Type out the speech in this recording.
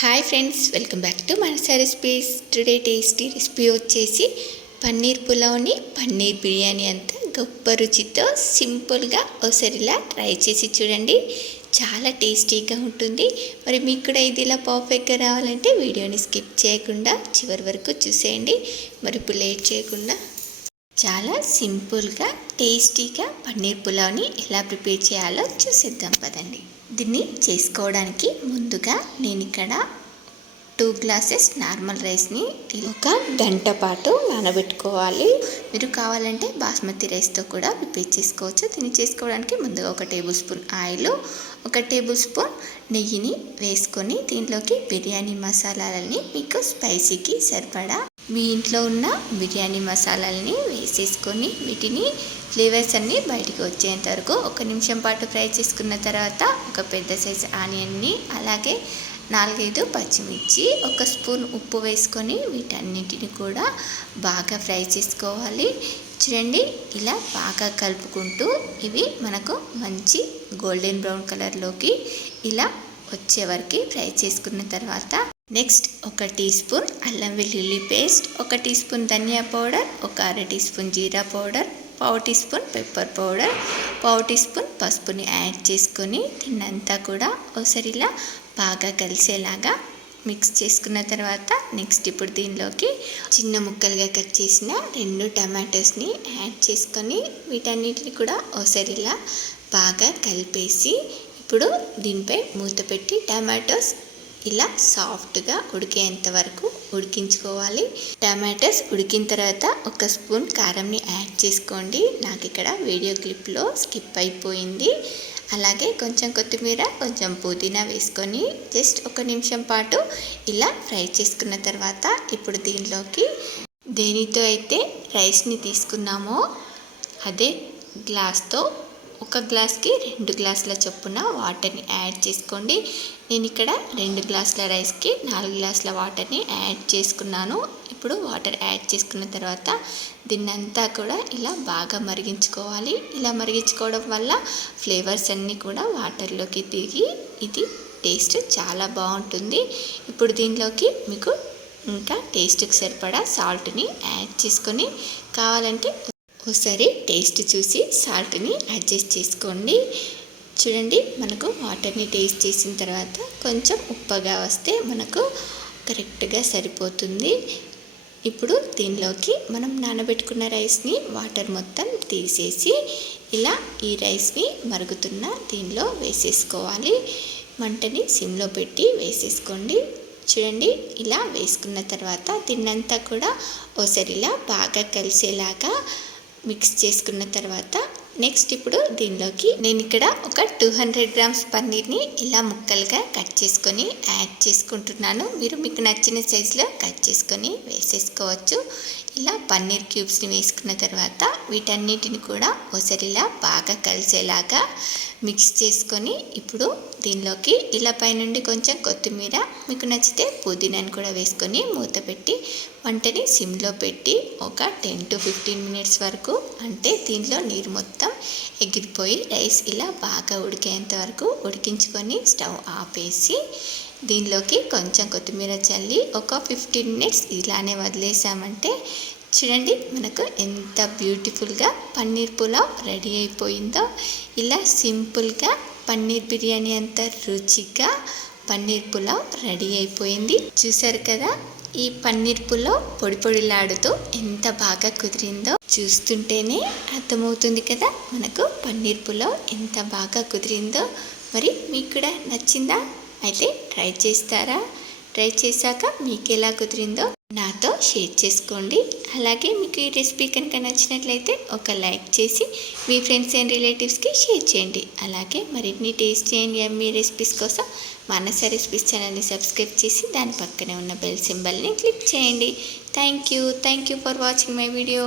Hi friends welcome back to Manasa recipes today tasty recipe వచ్చేసి పన్నీర్ పులావ్ని పన్నీర్ బిర్యానీ అంతా గొప్ప రుచితో సింపుల్గా ఒకసారిలా ట్రై చేసి చూడండి. చాలా టేస్టీగా ఉంటుంది. మరి మీకు కూడా ఇది ఇలా పర్ఫెక్ట్గా రావాలంటే వీడియోని స్కిప్ చేయకుండా చివరి వరకు చూసేయండి. మరి ఇప్పుడు లేట్ చేయకుండా చాలా సింపుల్గా టేస్టీగా పన్నీర్ పులావ్ని ఎలా ప్రిపేర్ చేయాలో చూసేద్దాం. పదండి. దీన్ని చేసుకోవడానికి ముందుగా నేను ఇక్కడ టూ గ్లాసెస్ నార్మల్ రైస్ని ఒక గంట పాటు నానబెట్టుకోవాలి. మీరు కావాలంటే బాస్మతి రైస్తో కూడా ప్రిపేర్ చేసుకోవచ్చు. దీన్ని చేసుకోవడానికి ముందుగా ఒక టేబుల్ స్పూన్ ఆయిల్ ఒక టేబుల్ స్పూన్ నెయ్యిని వేసుకొని దీంట్లోకి బిర్యానీ మసాలాలని మీకు స్పైసీకి సరిపడా మీ ఇంట్లో ఉన్న బిర్యానీ మసాలాలని వేసేసుకొని వీటిని ఫ్లేవర్స్ అన్నీ బయటికి వచ్చేంత వరకు ఒక నిమిషం పాటు ఫ్రై చేసుకున్న తర్వాత ఒక పెద్ద సైజు ఆనియన్ని అలాగే నాలుగైదు పచ్చిమిర్చి ఒక స్పూన్ ఉప్పు వేసుకొని వీటన్నిటిని కూడా బాగా ఫ్రై చేసుకోవాలి. చూడండి ఇలా బాగా కలుపుకుంటూ ఇవి మనకు మంచి గోల్డెన్ బ్రౌన్ కలర్లోకి ఇలా వచ్చే వరకు ఫ్రై చేసుకున్న తర్వాత నెక్స్ట్ ఒక టీ స్పూన్ అల్లం వెల్లుల్లి పేస్ట్ ఒక టీ స్పూన్ ధనియా పౌడర్ ఒక అర టీ స్పూన్ జీరా పౌడర్ పావు టీ స్పూన్ పెప్పర్ పౌడర్ పావు టీ స్పూన్ పసుపుని యాడ్ చేసుకొని తిన్నంతా కూడా ఒకసారిలా బాగా కలిసేలాగా మిక్స్ చేసుకున్న తర్వాత నెక్స్ట్ ఇప్పుడు దీనిలోకి చిన్న ముక్కలుగా కట్ చేసిన రెండు టమాటోస్ని యాడ్ చేసుకొని వీటన్నిటిని కూడా ఒకసారిలా బాగా కలిపేసి ఇప్పుడు దీనిపై మూత పెట్టి టమాటోస్ ఇలా సాఫ్ట్గా ఉడికేంత వరకు ఉడికించుకోవాలి. టమాటాస్ ఉడికిన తర్వాత ఒక స్పూన్ కారంని యాడ్ చేసుకోండి. నాకు ఇక్కడ వీడియో క్లిప్లో స్కిప్ అయిపోయింది. అలాగే కొంచెం కొత్తిమీర కొంచెం పుదీనా వేసుకొని జస్ట్ ఒక నిమిషం పాటు ఇలా ఫ్రై చేసుకున్న తర్వాత ఇప్పుడు దీనిలోకి దేనితో అయితే రైస్ని తీసుకున్నామో అదే గ్లాస్తో ఒక గ్లాస్కి రెండు గ్లాసుల చొప్పున వాటర్ని యాడ్ చేసుకోండి. నేను ఇక్కడ రెండు గ్లాసుల రైస్కి నాలుగు గ్లాసుల వాటర్ని యాడ్ చేసుకున్నాను. ఇప్పుడు వాటర్ యాడ్ చేసుకున్న తర్వాత దీన్నంతా కూడా ఇలా బాగా మరిగించుకోవాలి. ఇలా మరిగించుకోవడం వల్ల ఫ్లేవర్స్ అన్నీ కూడా వాటర్లోకి దిగి ఇది టేస్ట్ చాలా బాగుంటుంది. ఇప్పుడు దీనిలోకి మీకు ఇంకా టేస్ట్కి సరిపడా సాల్ట్ని యాడ్ చేసుకొని కావాలంటే ఒకసారి టేస్ట్ చూసి సాల్ట్ని అడ్జస్ట్ చేసుకోండి. చూడండి మనకు వాటర్ని టేస్ట్ చేసిన తర్వాత కొంచెం ఉప్పగా వస్తే మనకు కరెక్ట్గా సరిపోతుంది. ఇప్పుడు దీనిలోకి మనం నానబెట్టుకున్న రైస్ని వాటర్ మొత్తం తీసేసి ఇలా ఈ రైస్ని మరుగుతున్న దీనిలో వేసేసుకోవాలి. మంటని సిమ్లో పెట్టి వేసేసుకోండి. చూడండి ఇలా వేసుకున్న తర్వాత తిన్నంతా కూడా ఒకసారి ఇలా బాగా కలిసేలాగా మిక్స్ చేసుకున్న తర్వాత నెక్స్ట్ ఇప్పుడు దీనిలోకి నేను ఇక్కడ ఒక టూ హండ్రెడ్ గ్రామ్స్ పన్నీర్ని ఇలా ముక్కలుగా కట్ చేసుకొని యాడ్ చేసుకుంటున్నాను. మీరు మీకు నచ్చిన సైజులో కట్ చేసుకొని వేసేసుకోవచ్చు. ఇలా పన్నీర్ క్యూబ్స్ని వేసుకున్న తర్వాత వీటన్నిటిని కూడా ఒకసారిలా బాగా కలిసేలాగా మిక్స్ చేసుకొని ఇప్పుడు దీనిలోకి ఇలా పైనుండి కొంచెం కొత్తిమీర మీకు నచ్చితే పుదీనాని కూడా వేసుకొని మూత పెట్టి వంటని సిమ్లో పెట్టి ఒక టెన్ టు ఫిఫ్టీన్ మినిట్స్ వరకు అంటే దీనిలో నీరు మొత్తం ఎగిరిపోయి రైస్ ఇలా బాగా ఉడికేంత వరకు ఉడికించుకొని స్టవ్ ఆపేసి దీనిలోకి కొంచెం కొత్తిమీర చల్లి ఒక ఫిఫ్టీన్ మినిట్స్ ఇలానే వదిలేసామంటే చూడండి మనకు ఎంత బ్యూటిఫుల్గా పన్నీర్ పులావ్ రెడీ అయిపోయిందో. ఇలా సింపుల్గా పన్నీర్ బిర్యానీ అంత రుచిగా పన్నీర్ పులావ్ రెడీ అయిపోయింది. చూసారు కదా ఈ పన్నీర్ పులావ్ పొడి పొడిలాడుతూ ఎంత బాగా కుదిరిందో చూస్తుంటేనే అర్థమవుతుంది కదా మనకు పన్నీర్ పులావ్ ఎంత బాగా కుదిరిందో. మరి మీకు కూడా నచ్చిందా? అయితే ట్రై చేస్తారా? ట్రై చేశాక మీకు ఎలా కుదిరిందో షేర్ చేసుకోండి. అలాగే మీకు ఈ రెసిపీ కనుక నచ్చినట్లయితే ఒక లైక్ చేసి మీ ఫ్రెండ్స్ అండ్ రిలేటివ్స్కి షేర్ చేయండి. అలాగే మరిన్ని టేస్ట్ చేయండి మీ రెసిపీస్ కోసం మనస రెసిపీస్ ఛానల్ని సబ్స్క్రైబ్ చేసి దాని పక్కనే ఉన్న బెల్ సింబల్ని క్లిక్ చేయండి. Thank you thank you for watching my video.